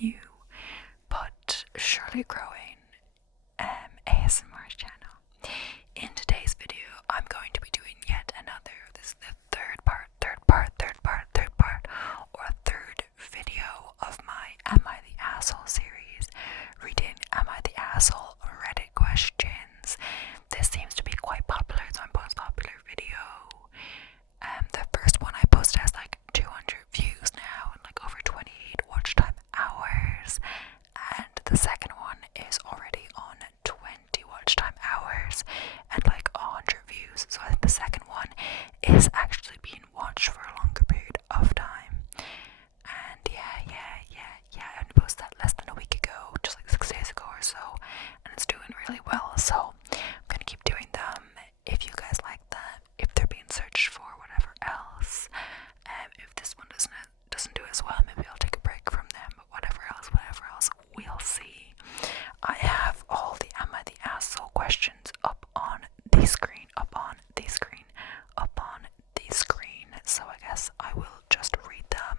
new but surely growing ASMR channel. In today's video, I'm going to be doing yet another, this is the third video of my Am I the Asshole series, reading Am I the Asshole Reddit questions. This seems to be quite popular, it's my most popular video. The first one I posted has like 200 views now and like over 28 watch time hours, and the second one is already on 20 watch time hours and like 100 views, so I think the second one is actually being watched for a longer period of time. And yeah, I only posted that less than a week ago, just like 6 days ago or so, and it's doing really well, so I'm gonna keep doing them. If you guys like that, if they're being searched for, whatever else, if this one doesn't do as well, maybe I'll take a break from them, but whatever else, we'll see. I have all the Am I the Asshole questions up on the screen, so I guess I will just read them,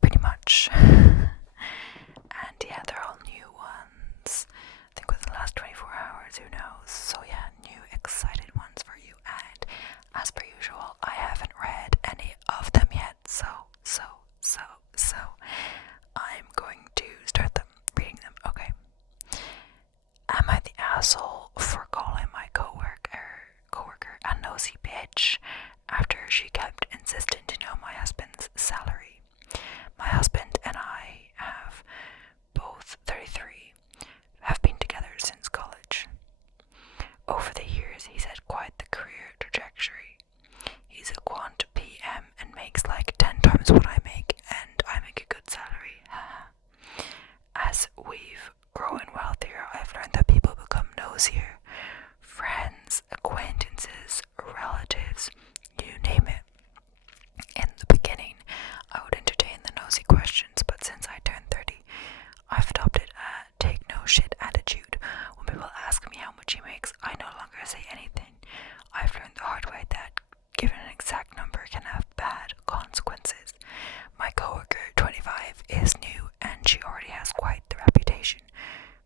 pretty much. And yeah, they're all new ones, I think within the last 24 hours, who knows. So yeah, new excited ones for you, and as per usual, I haven't read any of them yet, so I'm going to start reading them. Okay. Am I the asshole for calling my coworker a nosy bitch after she kept insisting to know my husband's salary? My husband and I have both 33, have been together since college. Over the years, he's had quite the career trajectory. He's a quant PM and makes like 10 times what I make, and I make a good salary. As we've grown wealthier, I've learned that people become nosier. Friends, acquaintances, relatives, you name it. In the beginning, I would entertain the nosy questions, but since I turned 30, I've adopted a take no shit attitude. When people ask me how much he makes, I no longer say anything. I've learned the hard way that giving an exact number can have bad consequences. My coworker, 25, is new and she already has quite the reputation.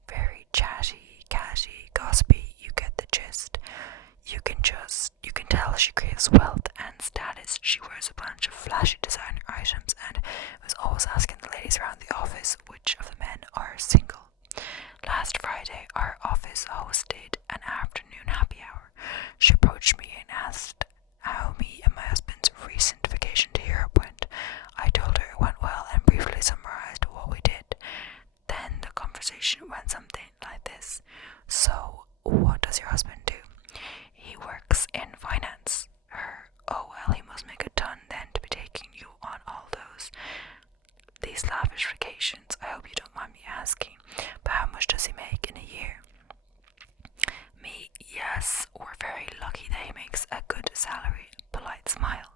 Very chatty, catty, gossipy, you get the gist. You can tell she craves wealth and status. She wears a bunch of flashy designer items and was always asking the ladies around the office which of the men are single. Last Friday, our office hosted an afternoon happy hour. She approached me and asked how me and my husband's recent vacation to Europe went. I told her it went well and briefly summarized what we did. Then the conversation went something like this. So, what does your husband do? He works in finance. Her, oh well, he must make a ton then to be taking you on all these lavish vacations. I hope you don't mind me asking, but how much does he make in a year? Me, yes, we're very lucky that he makes a good salary. Polite smile.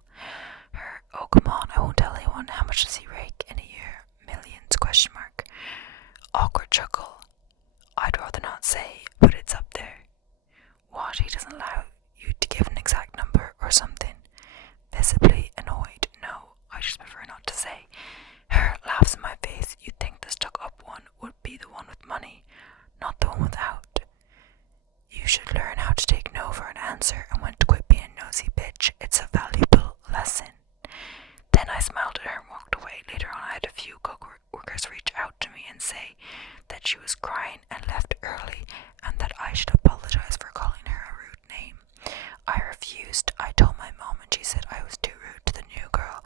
Her, oh come on, I won't tell anyone. How much does he rake in a year? Millions, question mark. Awkward chuckle. I'd rather not say, but it's up there. What, he doesn't allow you to give an exact number or something? Visibly annoyed. No, I just prefer not to say. Her laughs in my face. You'd think the stuck up one would be the one with money, not the one without. You should learn how to take no for an answer and when to quit being nosy bitch. It's a valuable lesson. Then I smiled at her and walked away. Later on, I had a few co-workers reach out to me and say that she was crying and left early and that I should apologize for calling her a rude name. I refused. I told my mom and she said I was too rude to the new girl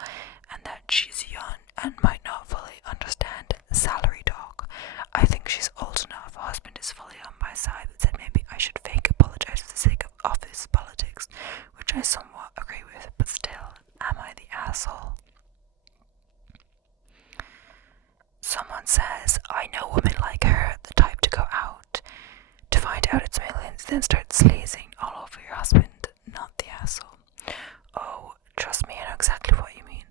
and that she's young and might not fully understand salary talk. I think she's old enough. Husband is fully on my side, but said maybe I should fake apologize for the sake of office politics, which I somewhat agree with, but still, am I the asshole? Someone says, I know women like her, the type to go out to find out it's millions, then start sleazing all over your husband, not the asshole. Oh, trust me, I know exactly what you mean.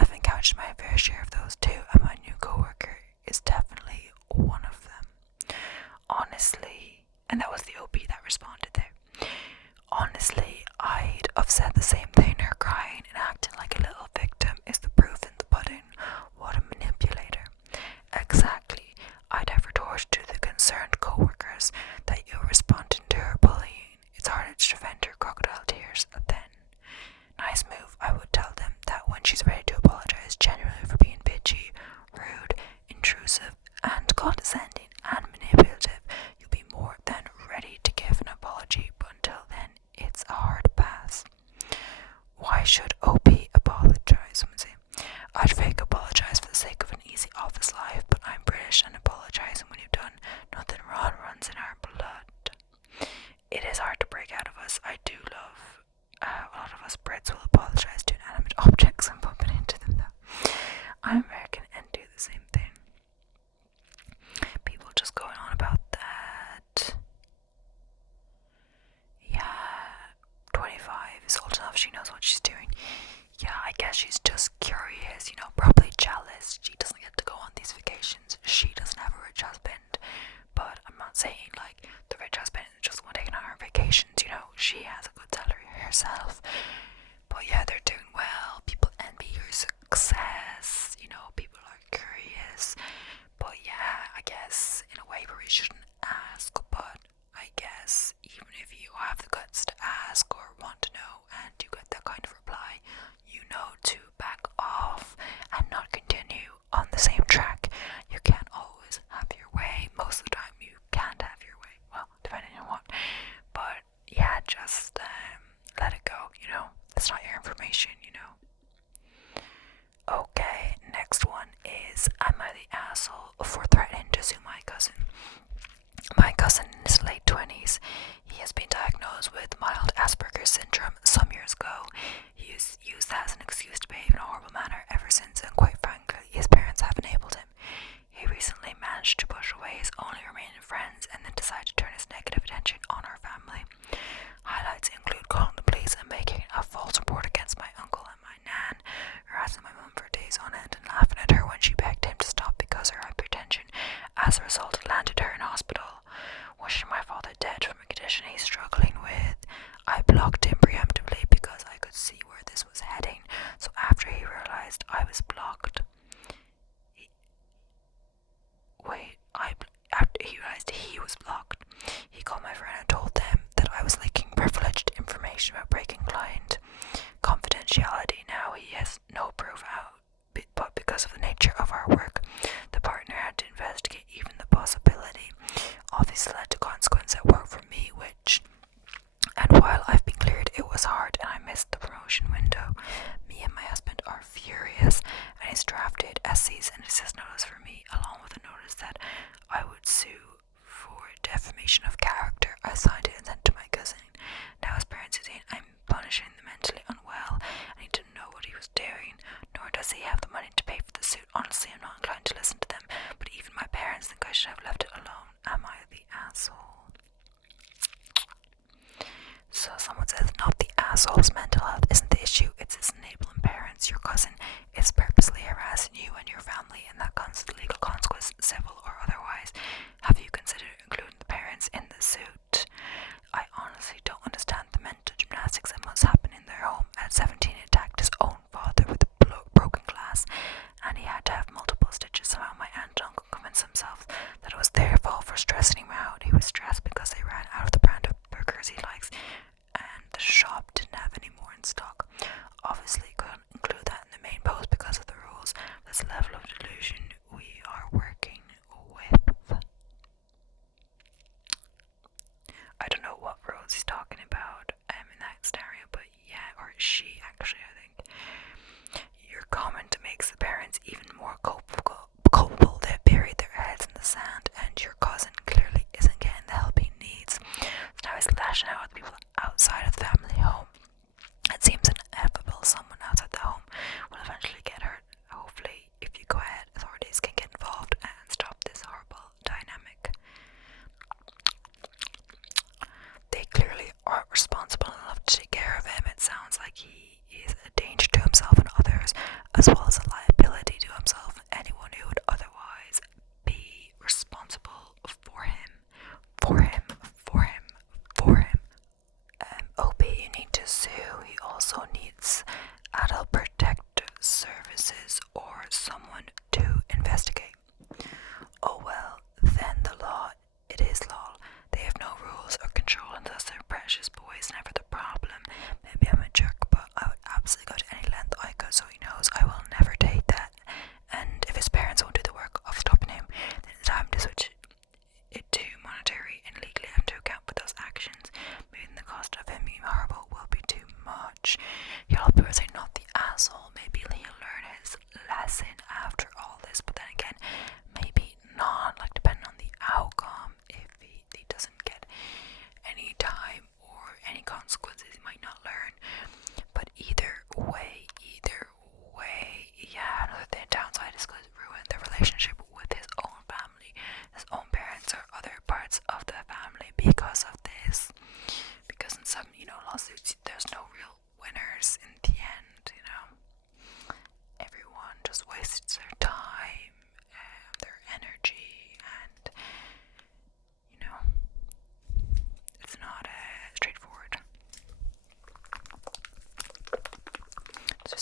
I've encountered my fair share of those too, and my new coworker is definitely one of them. Honestly, and that was the OP that responded there. Honestly, I'd have said the same thing. Her crying and acting like a little victim is the proof in the pudding. What a manipulator. American and do the same thing. People just going on about that. Yeah, 25 is old enough, she knows what she's doing. Yeah, I guess she's just curious, probably jealous. She doesn't get to go on these vacations. She doesn't have a rich husband. But I'm not saying, like, the rich husband is just one taking on her vacations, she has a good salary herself. But yeah, they're doing well. People envy your success, people are curious. But yeah, I guess in a way where we shouldn't ask, but I guess even if you have the guts to ask or want to know and you get that kind of reply, to back off and not continue on the same track. You can't always have your way. Most of the time you can't have your way. Well, depending on what. But yeah, just let it go, It's not your information, Okay, next one is, am I the asshole for threatening to sue my cousin? My cousin in his late 20s, he has been diagnosed with mild Asperger's syndrome some years ago. He has used that as an excuse to behave in a horrible manner ever since, and quite frankly, his parents have enabled him. He recently managed to push away his only remaining friends and then decided to turn his negative attention on our family. Highlights include calling the police and making a false report against my uncle and my nan, harassing my mum for days on end and laughing at her when she begged him to stop because her hypertension, as a result, landed her in hospital. Wishing my father dead from a condition he's struggling with. I blocked him preemptively because I could see where this was heading, so after he realized I was blocked, after he realized he was blocked, he called my friend and told them that I was leaking privileged information about breaking client confidentiality. Now he has no proof out, but because of the nature of our work, the partner had to investigate even the possibility. All this led to consequences at work for me, and while I've been cleared, it was hard and I missed the promotion window. Me and my husband are furious, and he's drafted essays and assist notice for me, along with a notice that I would sue for defamation of character. I signed it and sent it to my cousin. Now his parents are saying I'm punishing the mentally unwell, and he didn't know what he was doing, nor does he have the money to pay for the suit. Honestly, I'm not inclined to listen to them, but even my parents think I should have left it alone. Am I the asshole? So someone says, not the asshole's mental health isn't the issue, it's his enabling parents. Your cousin is purposely harassing you and your family, and that comes with legal consequence, civil or otherwise. Have you considered including the parents in the suit? I honestly don't understand the mental gymnastics that must happen in their home. At 17, he attacked his own father with a broken glass, and he had to have multiple stitches. Somehow my aunt and uncle convinced themselves that it was their fault for stressing him out. He was stressed because they ran out of the brand of burgers he likes, and the shop didn't have any more in stock. Obviously couldn't include that in the main post because of the rules. This level of delusion we are working with. I don't know what rules he's talking about in that scenario, but yeah, or she actually, I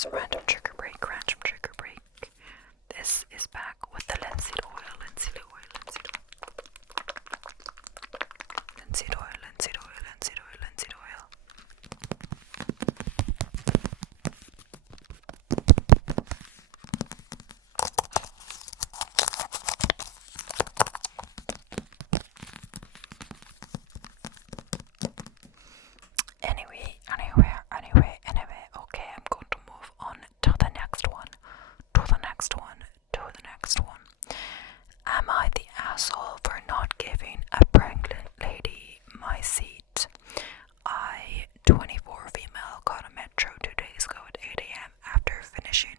just random trigger break. This is back with the linseed oil. Anyway, okay, I'm going to move on to the next one. Am I the asshole for not giving a pregnant lady my seat? I, 24 female, got a metro 2 days ago at 8 a.m. after finishing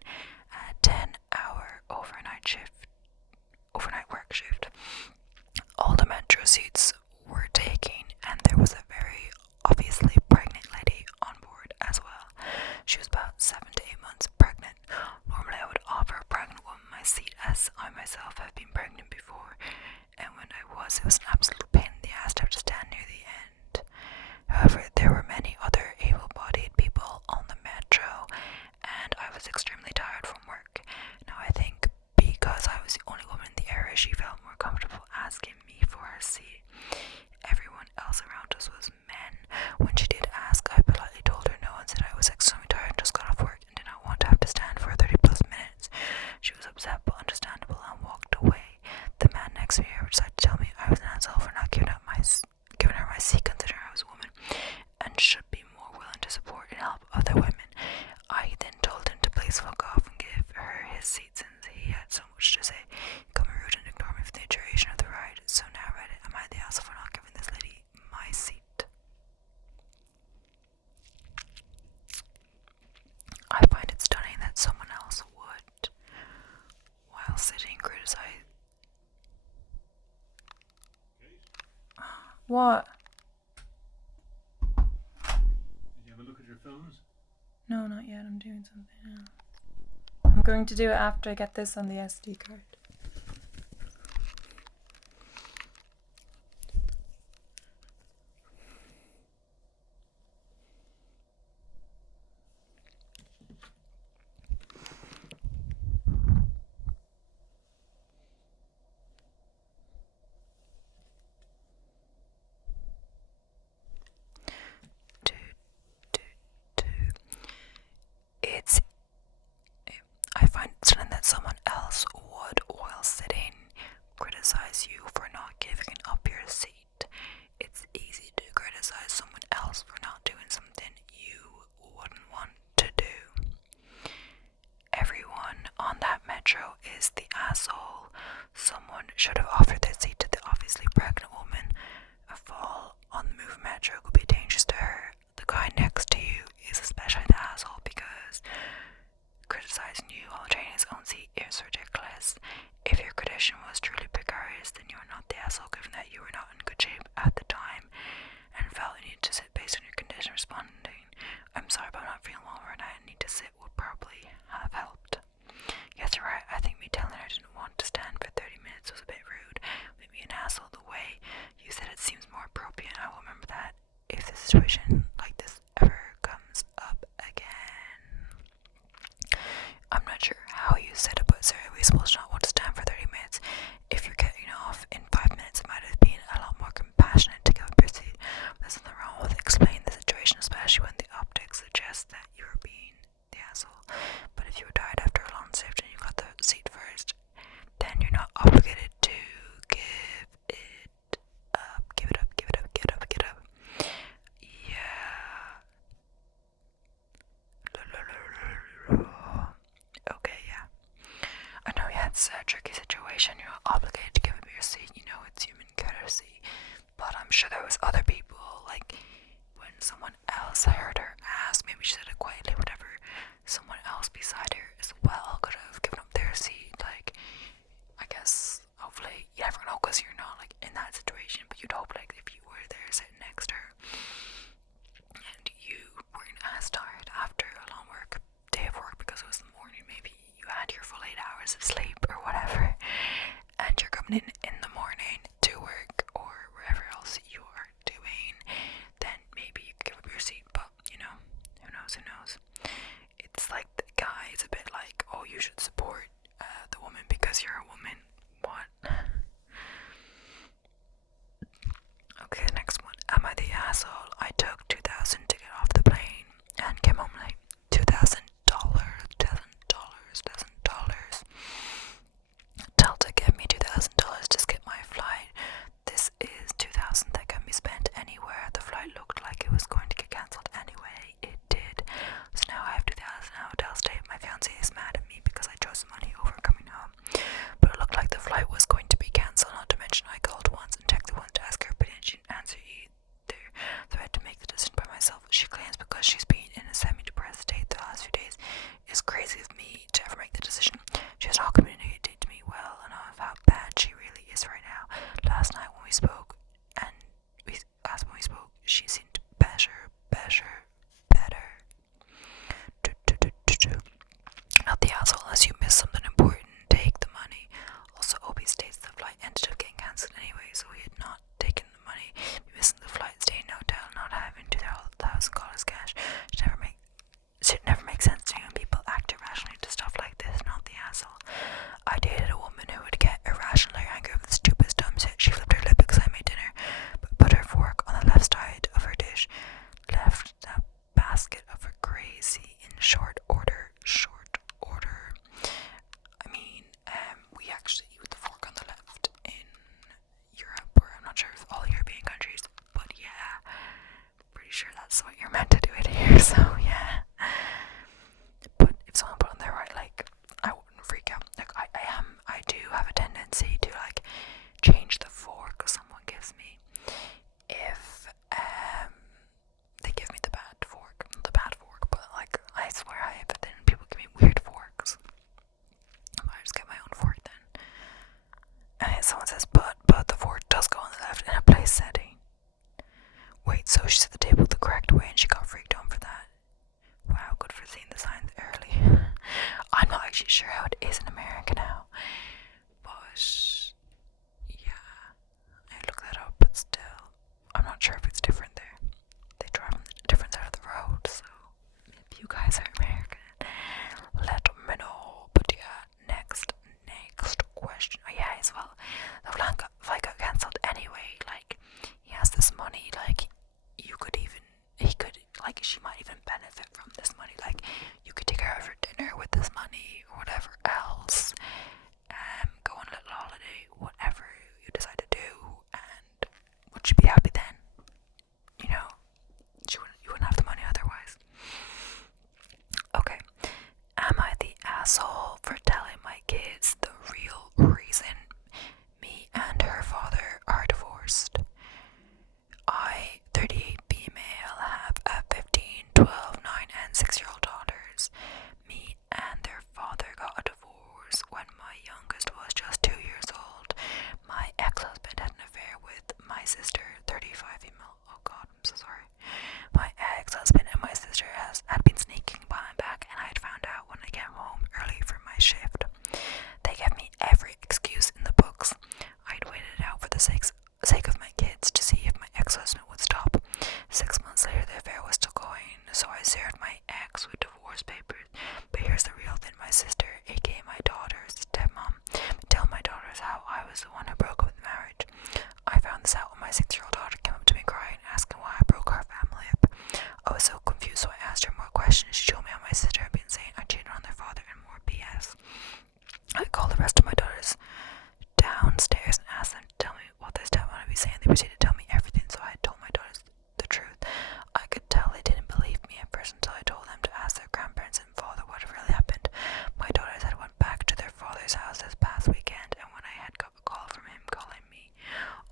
a 10-hour overnight work shift. All the metro seats were taken, and there was a very obviously pregnant lady on board as well. She was about 7 to 8 months pregnant. Normally I would offer a pregnant woman my seat, as I myself have been pregnant before, and when I was, it was an absolute pain in the ass to have to stand near the end. However, there were many other able-bodied people on the metro, and I was extremely tired from work. Now I think because I was the only woman in the area, she felt more comfortable asking me for her seat. Everyone else around us was men. When she did ask, I politely told her no and said I was extremely tired and just got off work and did not want to have to stand for 30 plus minutes. She was upset but understandable and walked away. The man next to me decided to tell me I was an asshole for not giving her my seat, considering I was a woman and should be more willing to support and help other women. I then told him to please fuck off and give her his seat since he had so much to say. He called me rude and ignored me for the duration of the ride. So now Reddit, am I the asshole for not giving this lady my seat? I find it stunning that someone else would, while sitting, criticize. What? Did you have a look at your phones? No, not yet. I'm doing something else. I'm going to do it after I get this on the SD card. I find it stunning that someone else would, while sitting, criticize you for not giving up your seat. It's easy to criticize someone else for not doing something you wouldn't want to do. Everyone on that metro is the asshole. Someone should have offered their seat to the obviously pregnant woman. A fall on the move metro could be dangerous to her. The guy next to you is especially the asshole because criticizing you while training his own seat is ridiculous. If your condition was truly precarious, then you are not the asshole, given that you were not in good shape at the time and felt you needed to sit based on your condition. Responding, I'm sorry but I'm not feeling well right now and need to sit, would probably have helped. Yes, you're right. I think me telling her I didn't want to stand for 30 minutes was a bit rude. Made me an asshole. The way you said it seems more appropriate. I will remember that if the situation like this ever comes up again. I'm not sure how you said it, but sir, are we supposed to not want to stand for 30 minutes? If you're getting off in 5 minutes, it might have been a lot more compassionate to give up your seat. There's nothing wrong with explaining the situation, especially when the optics suggest that you were being the asshole. But if you were tired after a long shift and you got the seat first, then you're not obligated to give it up. Give it up. Yeah. Okay, yeah. I know, yeah, it's a tricky situation. You're not obligated to give up your seat. You know, it's human courtesy. But I'm sure there was other people, like when someone else, I heard her ask, maybe she said it quietly, whatever, someone else beside her as well could have given up their seat. Like, I guess, hopefully, you never know because you're not, like, in that situation, but you'd hope, like, if you were there sitting next to her and you weren't as tired after a long day of work because it was the morning, maybe you had your full 8 hours of sleep or whatever, and you're coming in the morning to work or wherever else you are doing, then maybe you could give up your seat, but you know, who knows. It's like the sure how it is in America now, but yeah, I looked that up, but still, I'm not sure if it's different there. They drive on a different side of the road, so if you guys are American, let me know. But yeah, next question. Oh yeah, as well, the flight got cancelled anyway. Like, he has this money, like, she might even benefit from this money. Like, you could take her out for dinner with this money or whatever else, go on a little holiday, whatever you decide to do, and would you be happy then? You know, you wouldn't have the money otherwise. Okay, am I the asshole for telling my kids the real reason me and her father are divorced? I, 38 female, have a 15, 12, 9, and 6-year-old daughters. Me and their father got a divorce when my youngest was just 2 years old. My ex-husband had an affair with my sister, 35 female. Oh god, I'm so sorry. My ex-husband and my sister had been sneaking behind back, and I had found out when I came home early from my shift. They gave me every excuse in the books. I'd waited it out for the sake of my kids to see if my ex-husband would stop. 6 months later, the affair was still going, so I served my ex with divorce papers. But here's the real thing: my sister, aka my daughter's stepmom, would tell my daughters how I was the one who broke up the marriage. I found this out when my 6-year-old daughter came up to me crying, asking why I broke our family up. I was so confused, so I asked her more questions. She told me how my sister had been saying I cheated on their father and more BS. I called the rest of my daughters downstairs and asked them to tell me what their stepmom had been saying. They proceeded to tell me everything, so I told my daughters the truth. I could tell they didn't believe me at first until I told them to ask their grandparents and father what had really happened. My daughters had went back to their father's house this past weekend, and when I had got a call from him calling me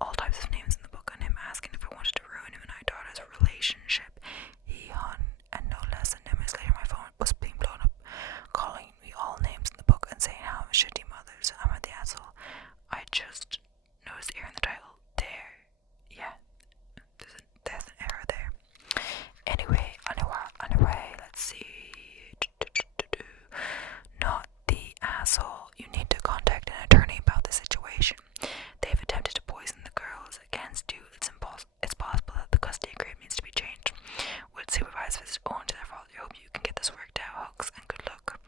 all types of names in the book and him asking if I wanted to ruin him and my daughter's relationship, he hung, and no less than 10 minutes later my phone was being blown up, calling me all names in the book and saying how I'm a shitty mother, so I'm the asshole. I just noticed the error in the title there. Yeah, there's an error there. Anyway, let's see. Not the asshole. You need to contact an attorney about the situation. They've attempted to poison the girls against you. It's possible that the custody agreement needs to be changed. Would supervise visits only to their father. I hope you can get this worked out. Hugs and good luck.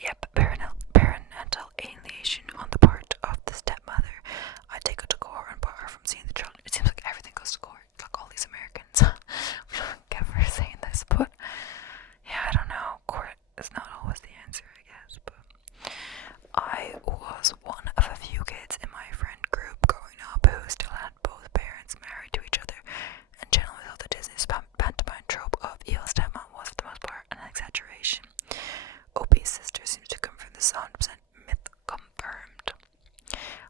Yep, parental alienation on the part of the stepmother. I take her to court and bar her from seeing the children. It seems like everything goes to court, like all these Americans. We don't get for saying this, but yeah, I don't know. Court is not always the answer, I guess. But I was one of a few kids in my friend group growing up who still had both parents married to each other, and generally thought the Disney's pantomime trope of evil stepmom was for the most part an exaggeration. Opie's sister seems to come from this 100% myth confirmed.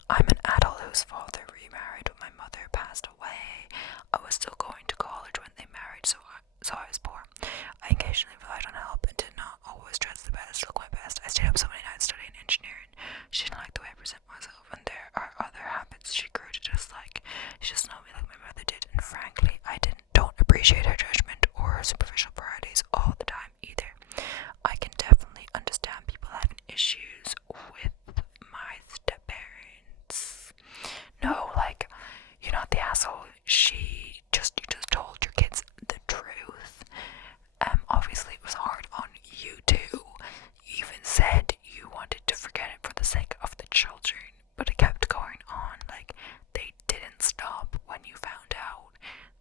I'm an adult whose father remarried when my mother passed away. I was still going to college when they married, so I was poor. I occasionally relied on help and did not always dress the best, look my best. I stayed up so many nights studying engineering. She didn't like the way I present myself, and there are other habits she grew to dislike. She doesn't know me like my mother did, and frankly, I don't appreciate her judgment or her superficial priorities all the time either. I can definitely understand people having issues with my step-parents. No, like, you're not the asshole. You just told your kids the truth. Obviously it was hard on you too. You even said you wanted to forget it for the sake of the children, but it kept going on. Like, they didn't stop when you found out.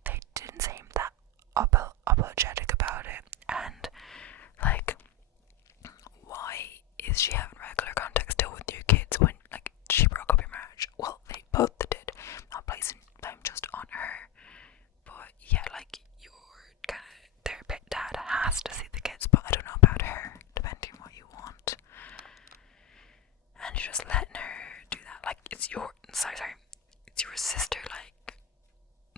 They didn't seem that apologetic about it, and like, why is she having regular contact still with your kids when, like, she broke up your marriage? Well, they both did. Not placing blame just on her, but yeah, like, their dad has to see the kids, but I don't know about her, depending on what you want. And you're just letting her do that, like, it's your sister, like,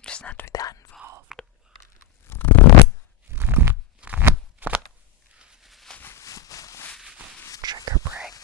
just not to be that involved. Trigger break.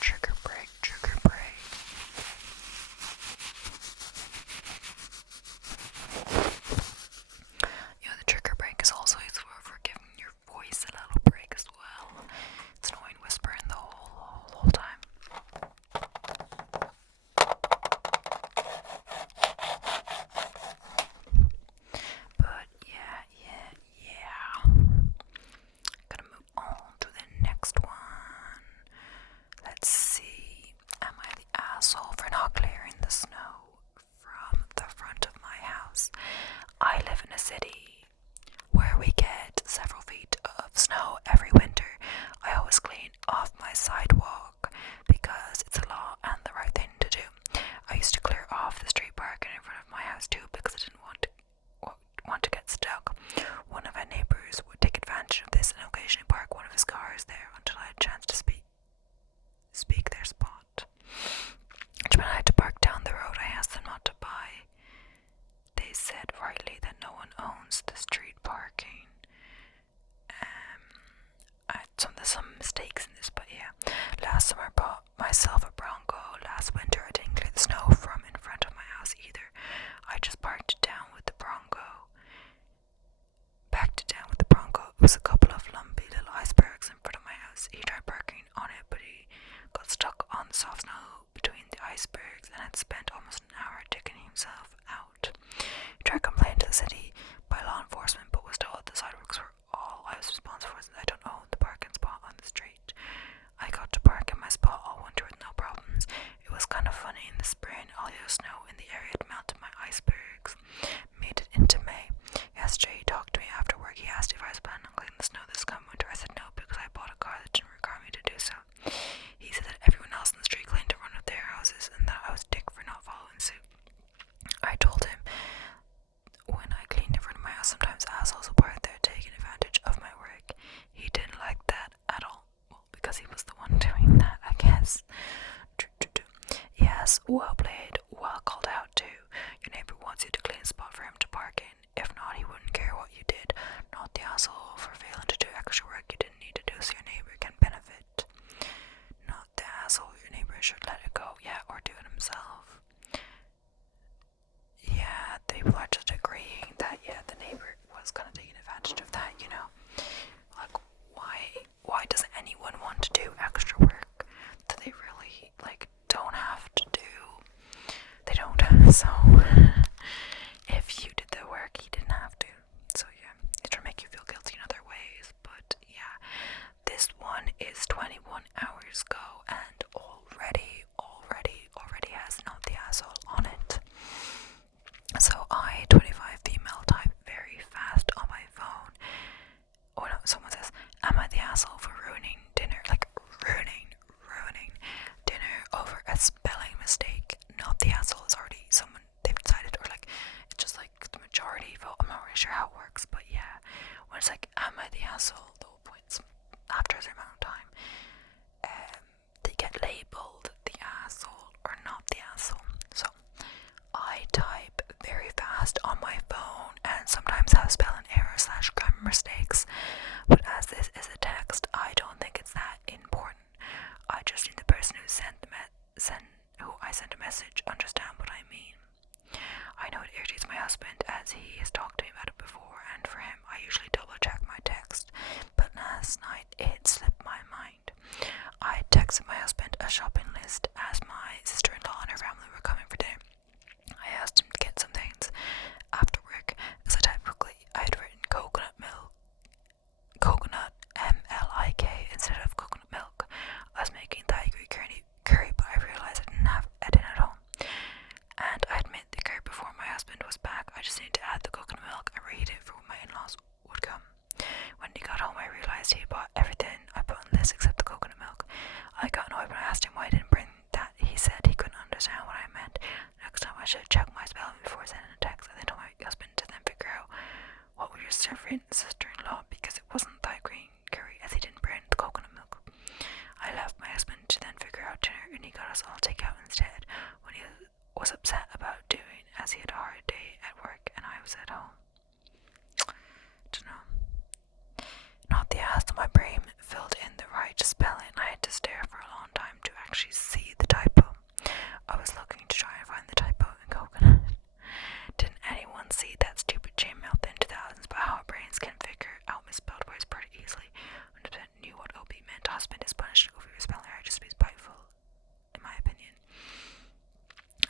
used to clear off the street parking in front of my house too because I didn't want to get stuck. One of our neighbours would take advantage of this and occasionally park one of his cars there until I had a chance to speak their spot. And when I had to park down the road, I asked them not to buy. They said rightly that no one owns the street parking. There's some mistakes in this, but yeah. Last summer I bought myself a Bronco. Last winter I didn't clear the snow from in front of my house either. I just parked it down with the Bronco. Backed it down with the Bronco. It was a couple of lumpy little icebergs in front of my house. He tried parking on it, but he got stuck on the soft snow between the icebergs and had spent almost an hour digging himself out. He tried complaining to the city by law enforcement, but was told the sidewalks were all I was responsible for, since I don't own the parking spot on the street. I got to park in my spot all winter with no problems. It was kind of funny. In the spring, all the snow in the area had melted my icebergs, made it into May. Yesterday he talked to me after work. He asked if I was planning on cleaning the snow this coming winter. I said no, because I bought a car that didn't require me to do so. He said that everyone else in the street claimed to run of their houses and that I was a dick for not following suit. I told him when I cleaned in front of my house, sometimes assholes will park there taking advantage of my work. He didn't like that at all. Well, because he was the one doing that, I guess. Yes, well played, well called out too. Your neighbour wants you to clean a spot for him to park in. If not, he wouldn't care what you did. Not the asshole for failing to do extra work you didn't need to do so your neighbour can benefit. Not the asshole, your neighbour should let it go, yeah, or do it himself. Yeah, people are just agreeing that, yeah, the neighbour was kind of taking advantage of that, you know. Like, why does anyone want to do extra work that they really, like, don't have to do? They don't, so if you did the work, he didn't have to. So yeah, it's trying to make you feel guilty in other ways, but yeah, this one is 21 hours ago and already has not the asshole on it. So I, 25 female, type very fast on my phone. Oh no, someone says, am I the asshole for ruining dinner? Like, ruining dinner over a spelling mistake. Not the asshole, is already someone they've decided, or like, it's just like the majority vote. I'm not really sure how it works, but yeah, when it's like, am I the asshole, the whole point's after a certain amount of time, they get labeled the asshole or not the asshole. So I type very fast on my phone and sometimes have spelling errors / grammar mistakes, but as this is a text, I don't think it's that important. I just need the person who who I sent a message understand what I mean. I know it irritates my husband as he has talked to me about it before, and for him I usually double check my text, but last night it slipped my mind. I texted my husband a shopping list as my sister-in-law and her family were coming for dinner. I asked him to get some things after work. As I typed quickly, I had written coconut MLIK instead of coconut milk. I was making Thai curry, but I realized I didn't have it at home. And I had made the curry before my husband was back. I just needed to add the coconut milk and reheat it for when my in-laws would come. When he got home, I realized he had bought everything I put on the list except the coconut milk. I got annoyed when I asked him why I didn't bring that. He said he couldn't understand what I meant. Next time I should check my spelling before sending a text. I then told my husband to then figure out what we were serving sister-in-law because it wasn't Thai green curry as he didn't bring the coconut milk. I left my husband to then figure out dinner and he got us all takeout instead when he was upset about doing as he had a hard day at work and I was at home. Dunno. Not the ass, my brain filled in the right spelling. I had to stare for a long time to actually see the typo. I was looking to try and find the typo in coconut. Didn't anyone see that stupid chainmail in 2000s about how our brains can figure out misspelled words pretty easily? 100% knew what OB meant. Husband is punished over your spelling error, just be spiteful, in my opinion.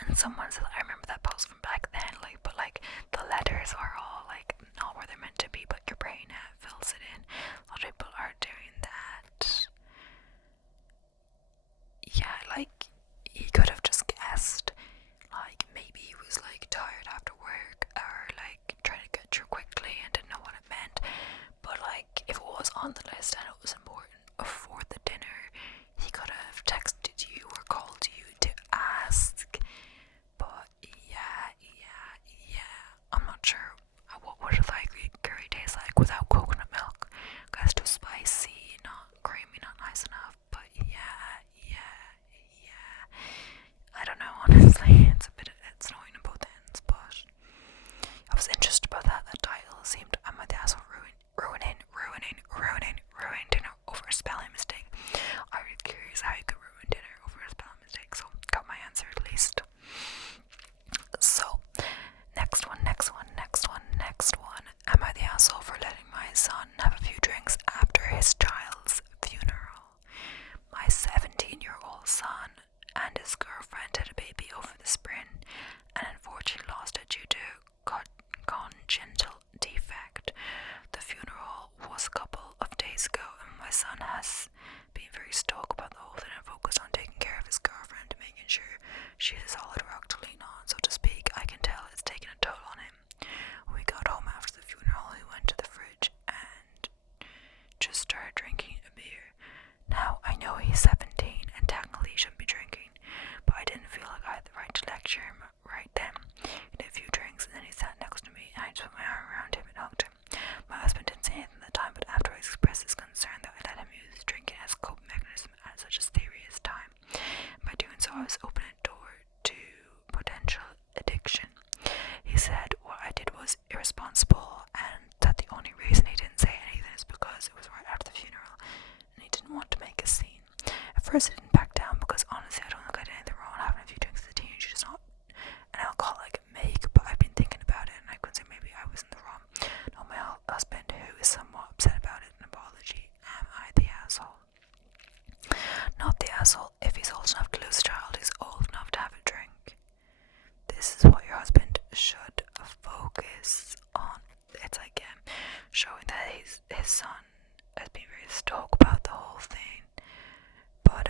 And someone said, I remember that post from back then, like, but like the letters are all like not where they're meant to be, but your brain fills it in. A lot of people are doing that. Yeah, like he could have just guessed, like maybe he was like tired after work or like trying to get through quickly and didn't know what it meant. But like if it was on the list and it was important for the dinner, he could have texted you or called you to ask I was opening a door to potential addiction. He said what I did was irresponsible and that the only reason he didn't say anything is because it was right after the funeral and he didn't want to make a scene. At first I didn't back down because honestly I don't think I did anything wrong having a few drinks as a teenager. It's not an alcoholic make, but I've been thinking about it and I could say maybe I was in the wrong. No, my husband, who is somewhat upset about it, an apology. Am I the asshole? Not the asshole. If he's old enough to lose a child, he's old enough to have a drink. This is what your husband should focus on. It's like showing that his son has been very stoked about the whole thing. But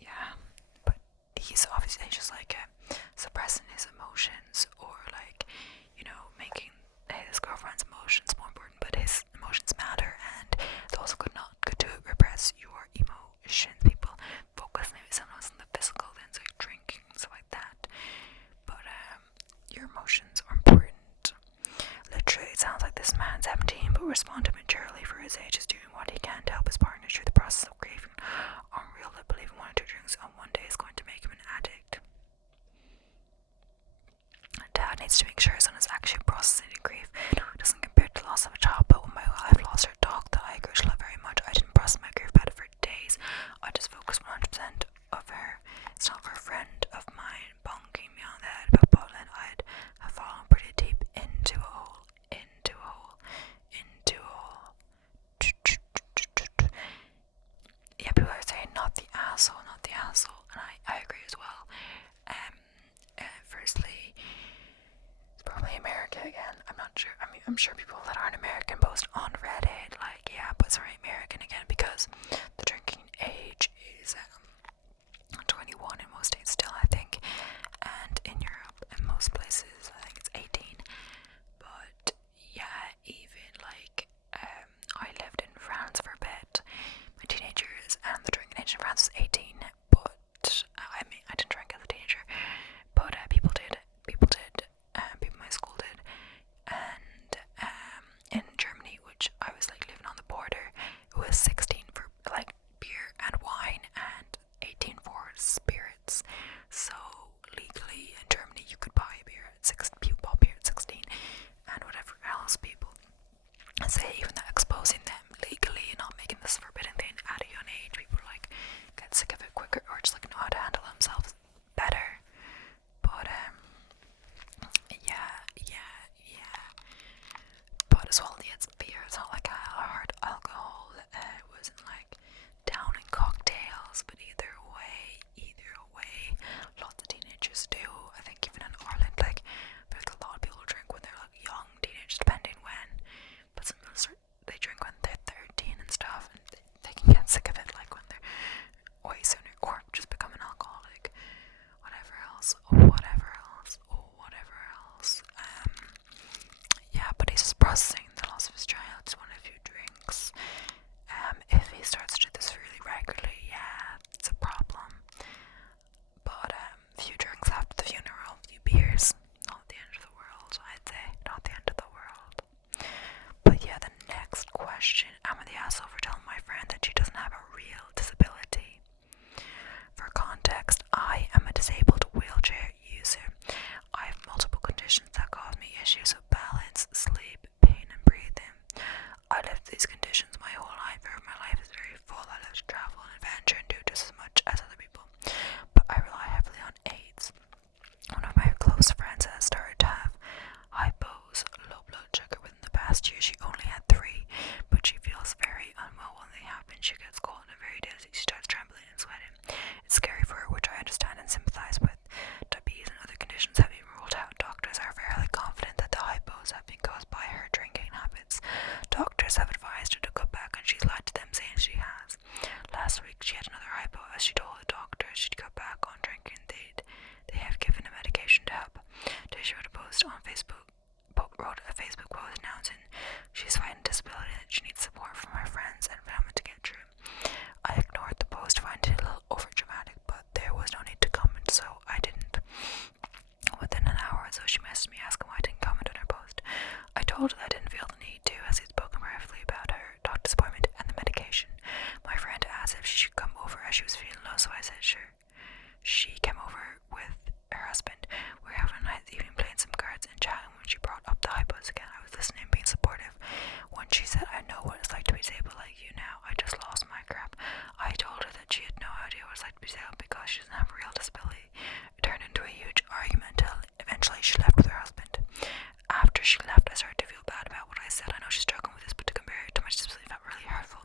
yeah, but he's obviously just like suppressing his emotions, or like, you know, making his girlfriend's emotions more important, but his emotions matter, and those could do it. Repress your emotions. People focus maybe sometimes on the physical things like drinking and stuff like that, but your emotions are important. Literally, it sounds like this man's 17 but responded maturely for his age, is doing what he can to help his partner through the process of grieving. Unreal to believe one or two drinks on one day is going to make him an addict. Dad needs to make sure his son is actually processing grief. It doesn't compare to the loss of a child, but when my wife lost her dog that I grew to love very much, I didn't process my grief about it for days. I just focused 100% of her. It's not for a friend of mine bonking me on the head about Portland. I'd have fallen pretty deep into a hole. Yeah, people are saying not the asshole, and I agree as well. Firstly, it's probably America again. I'm not sure. I mean, I'm sure people that aren't American post on Reddit, like, yeah, but it's alright, American again, because the drinking age is 21 in most states still, I think, and in Europe, in most places, I think it's 18. But yeah, even like, I lived in France for a bit, my teenage years, and the drinking age in France was 18. But I mean, I didn't drink as a teenager, but people did. People in my school did, and in Germany, which I was like living on the border, it was 16 for like beer and wine, and 18 for spirits. So legally in Germany, you could buy beer at 16. People bought beer at 16, and whatever else people say, even that exposing them legally and not making this a forbidden thing at a young age, people like get sick of it quicker, or just like know how to handle themselves better. But yeah. But as well, it's beer. It's not like hard alcohol. It wasn't like downing cocktails. But either way, lots of teenagers do. I think even in Ireland, like, there's a lot of people who drink when they're like young teenagers, depending when. But some people they drink when they're 13 and stuff, and they can get sick of it like when they're way sooner, or just become an alcoholic. Whatever else. Yeah, but he's just processing the loss of his child. Just wanted a few drinks. If he starts to do this really regularly, yeah, was feeling low, so I said sure. She came over with her husband. We were having a nice evening playing some cards and chatting when she brought up the hypos again. I was listening, being supportive. When she said, I know what it's like to be disabled like you now, I just lost my crap. I told her that she had no idea what it's like to be disabled because she doesn't have a real disability. It turned into a huge argument until eventually she left with her husband. After she left, I started to feel bad about what I said. I know she's struggling with this, but to compare it to my disability felt really hurtful.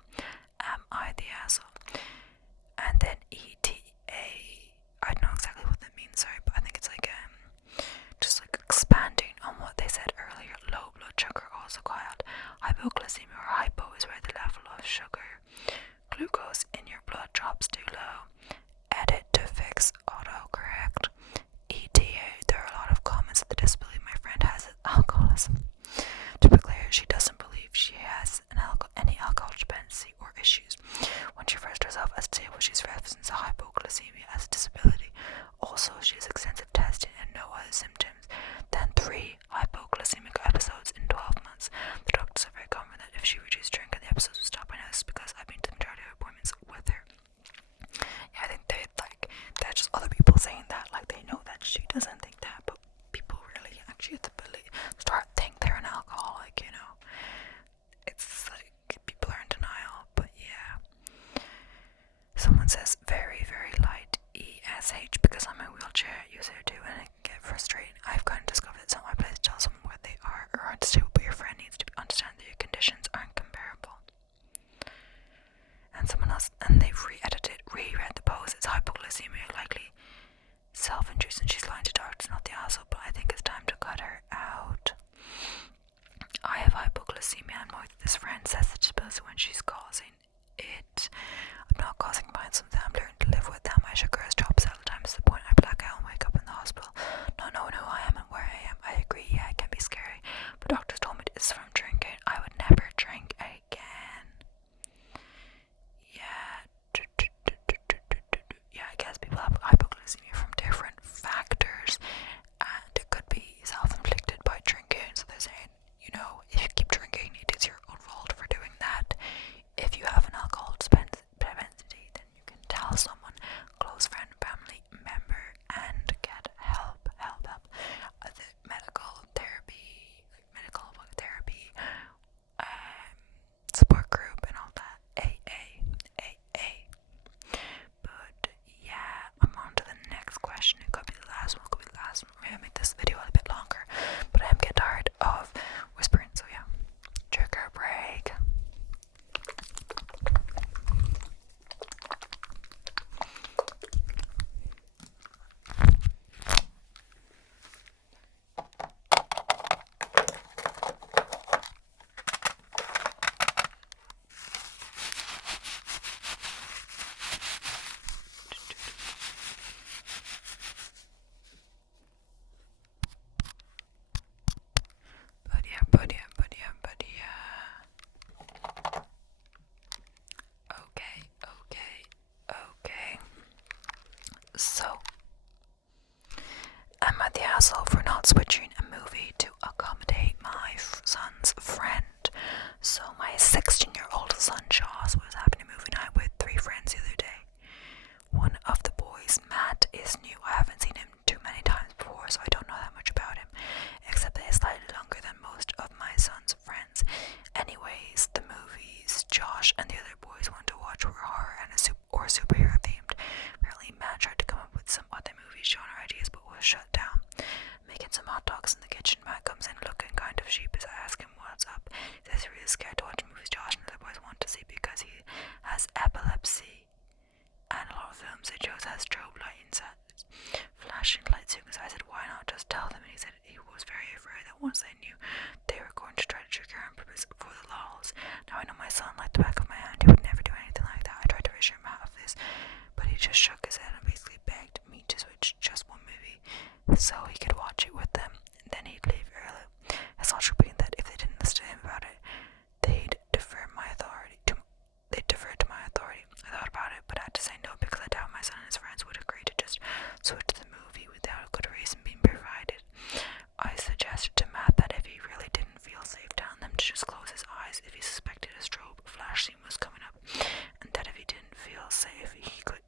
Am I the asshole? And then ETA, I don't know exactly what that means, sorry, but I think it's like just like expanding on what they said earlier. Low blood sugar, also called hypoglycemia or hypo, is where the level of sugar glucose in your blood drops too low. Edit to fix autocorrect. ETA, there are a lot of comments that the disability my friend has is alcoholism. To be clear, she doesn't believe she has any alcohol dependency or issues. When she refers to herself as disabled, she's referencing hypoglycemia as a disability. Also, she has extensive testing and no other symptoms than 3 hypoglycemic episodes in 12 months. The doctors are very confident that if she reduced drinking, the episodes would stop. I know this because I've been to the majority of appointments with her. Yeah, I think they're just other people saying that, like they know that she doesn't think that, but people really actually have to think they're an alcoholic, you know. It's like people are in denial, but yeah. Someone says very, very light ESH because I'm a wheelchair user too, and it can get frustrating. I've kind of discovered it's not my place to tell someone where they are or aren't stable, but your friend needs to understand that your conditions aren't comparable. And someone else, and they've reread the post. It's hypoglycemia, likely self-induced, and she's lying to doctors, not the asshole, but I think it's time to cut her out. I have hypoglycemia, and this friend says the disability when she's causing it. I'm not causing mine, something I'm learning to live with. Now my sugar has dropped several times to the point I black out and wake up in the hospital, not knowing who I am and where I am. I agree, yeah, it can be scary, but doctors told me it's from drinking. I would never drink again. Yeah, I guess people have hypoglycemia from different factors, and it could be self-inflicted by drinking. So they're saying, you know, if you keep drinking, it is your own fault for doing that. If you have an alcohol dependency, then you can tell someone, close friend, family member, and get help. The medical therapy, support group and all that. AA. But yeah, I'm on to the next question. It could be the last one, or maybe I'll make this video a bit longer, but I am getting tired of whispering, so yeah. Trigger break. But yeah. Okay. So, am I the asshole for not switching a movie to accommodate my son's friend? So, my 16-year-old son Shaws was having a movie night with 3 friends the other day. One of the boys, Matt, is new. I haven't seen him too many times before, so I don't know that much about him, except that he's slightly longer than most of my son's friends. Anyways, the movies Josh and the other boys wanted to watch were horror and or superhero themed. Apparently, Matt tried to come up with some other movie genre ideas, but was shut down. Making some hot dogs in the kitchen, Matt comes in looking kind of sheepish. I ask him what's up. He says he's really scared to watch movies Josh and the other boys want to see because he has epilepsy. And a lot of films they chose has strobe lighting sets, flashing lights. So I said, why not just tell them? And he said he was very afraid that once they knew, they were going to try to trigger him on purpose for the lols. Now I know my son like the back of my hand. He would never do anything like that. I tried to reassure him out of this, but he just shook his head and basically begged me to switch just one movie so he could watch it with them, and then he'd leave early. It's not true being that if they didn't listen to him about it, they'd defer to my authority. I thought about it, but I had to say no because I doubt my son and his friends would agree to just switch the movie without a good reason being provided. I suggested to Matt that if he really didn't feel safe telling them to just close his eyes if he suspected a strobe flash scene was coming up, and that if he didn't feel safe, he could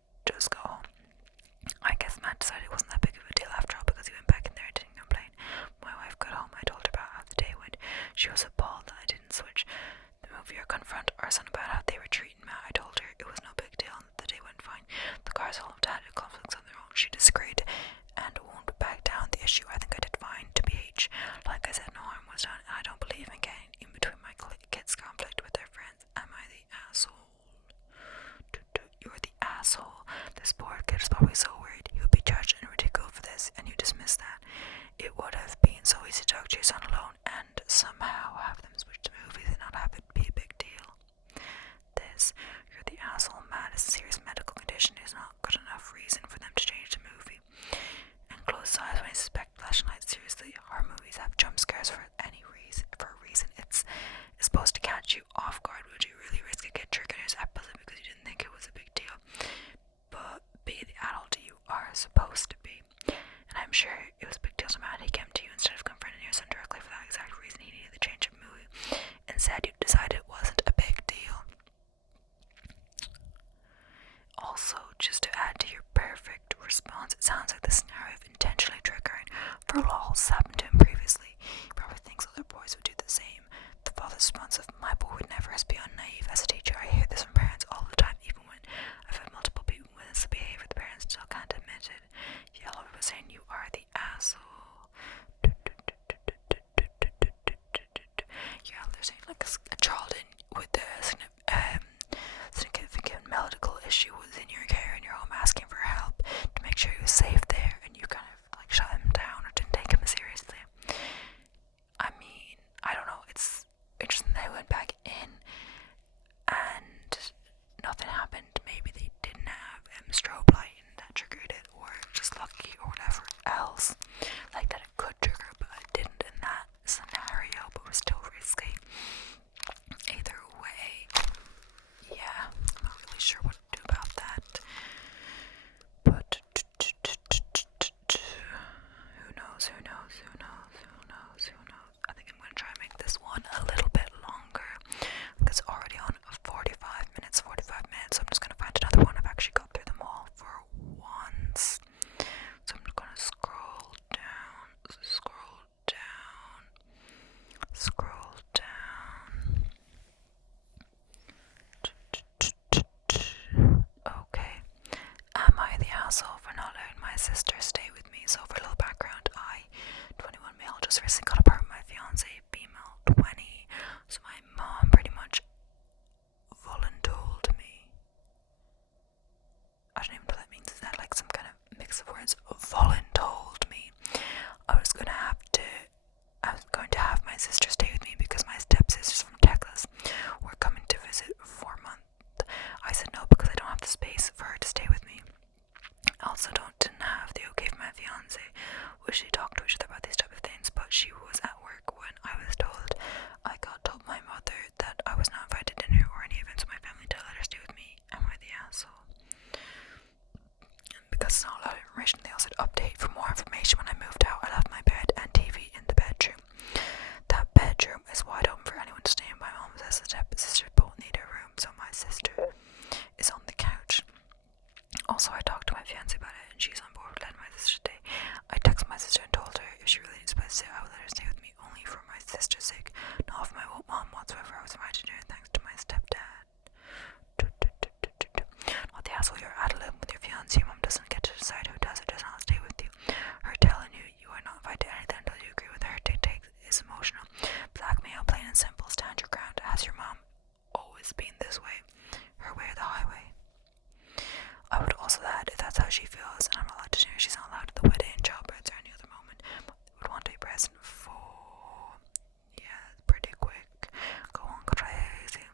asshole. This poor kid is probably so worried he would be judged and ridiculed for this, and you dismiss that. It would have been so easy to talk to your son alone and somehow have them switch to movies and not have it be a big deal. This, you're the asshole mad, is a serious medical condition, is not good enough reason for them to change the movie. And close his eyes when he suspects flashing lights. Seriously, horror movies have jump scares for any reason. For a reason, it's supposed to catch you off guard. Would you really risk a kid triggering his episode because you didn't think it was a big deal? But be the adult you are supposed to be. And I'm sure it was a big deal to Matt. He came to you instead of confronting your son directly for that exact reason. He needed the change of movie. Instead, you decided it wasn't a big deal. Also, just to add to your perfect response, it sounds like the scenario of intentionally triggering for lols happened to him previously. He probably thinks other boys would do the same. The father's response of, my boy would never be naive. As a teacher, I hear this from parents all the time, even when I've had multiple people witness the behavior the parents still can't admit it. Yellow was saying you are the asshole. Yeah, they're saying like a child with a significant medical issue was in your care in your home asking for help to make sure he was safe there, and you kind of like shut him down or didn't take him seriously. I mean, I don't know, it's interesting they went back in and nothing happened. Maybe they didn't have strobe light and that triggered it, or just lucky or whatever else like that it could trigger, but it didn't in that scenario, but was still risky. Either way, yeah, I'm not really sure what to do about that, but who knows. I think I'm going to try and make this one a little bit longer. It's already on 45 minutes, so I'm just going to find another one. I've actually got through them all for once, so I'm just going to scroll down. Okay. Am I the asshole for not letting my sister stay with me? So for a little background, I, 21 male, just recently got apart with my fiance, female, 20. So my mom pretty much voluntold me. I don't even know what that means. Is that like some kind of mix of words? Voluntold me. I was going to have my sister stay with me because my stepsisters from Texas were coming to visit for a month. I said no because I don't have the space for her to stay with me. I also didn't have the okay from my fiance. We usually talk to each other about these type of things, but she was at work when I was told. I got told my mother that I was not invited to dinner or any events with my family to let her stay with me. Am I the asshole? Because it's not a lot of information, they also said update for more information. When I moved out, I left my bed and TV in the bedroom. That bedroom is wide open for anyone to stay in. My mom says the stepsisters both need a room, so my sister is on the couch. Also, I talked to my fiance about it, and she's on board with letting my sister stay. I texted my sister and told her if she really needs to stay, I would let her stay with me only for my sister's sake, not for my mom whatsoever. I was invited to dinner thanks to my stepdad. Not the asshole, you're ad lib with your fiance. Your mom doesn't get to decide who does or does not stay with you. Her telling you you are not invited to anything until you agree with her dictate is emotional. Blackmail, plain and simple. Stand your ground. Has your mom always been this way? Her way or the highway? I would also add, if that's how she feels, and I'm not allowed to dinner, she's not allowed to the wedding, childbirths, or any other moment, would want to be present for, yeah, pretty quick, go on crazy.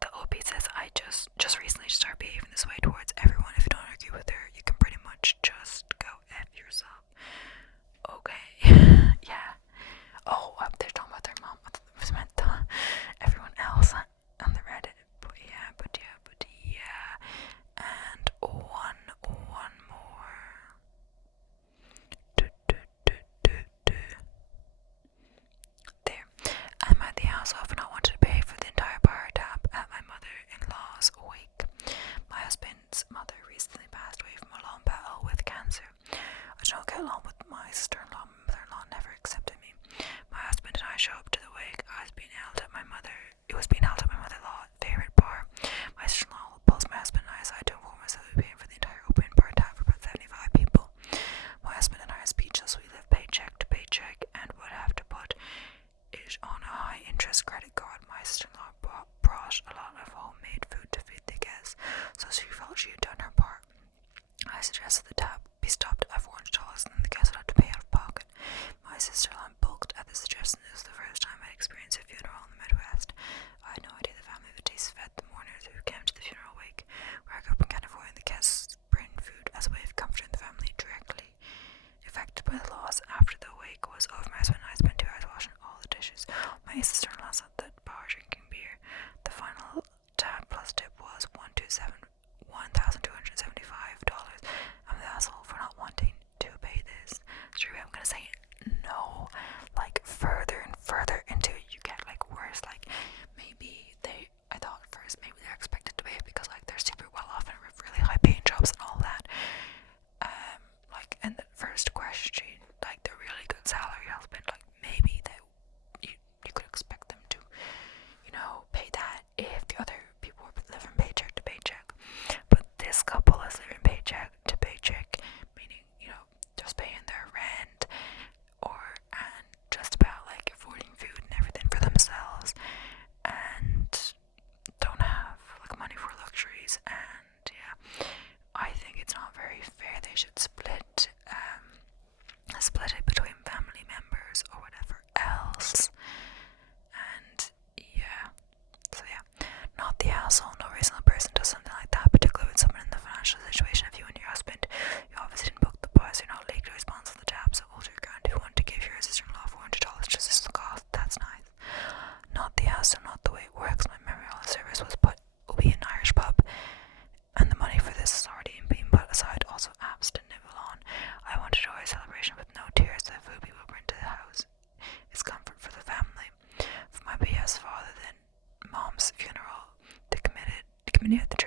The OP says, I just recently started behaving this way towards everyone. If you don't agree with her, you can pretty much just go F yourself. Okay, yeah. Oh, they're talking about their mom. I thought it was meant to everyone else.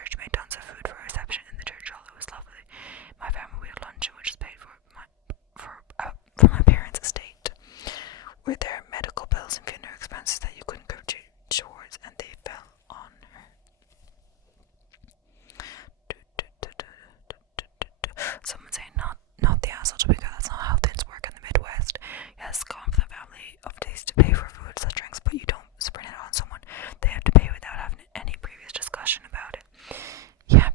church, made tons of food for a reception in the church hall. It was lovely. My family we had lunch, which was paid for from my parents' estate. Were there medical bills and funeral expenses that you couldn't contribute towards, and they fell on her? Someone saying not the asshole, because that's not how things work in the Midwest. Yes, go on for the family of days to pay for food and drinks, but you don't sprint it on someone. They have to pay without having any previous discussion about it. Yeah,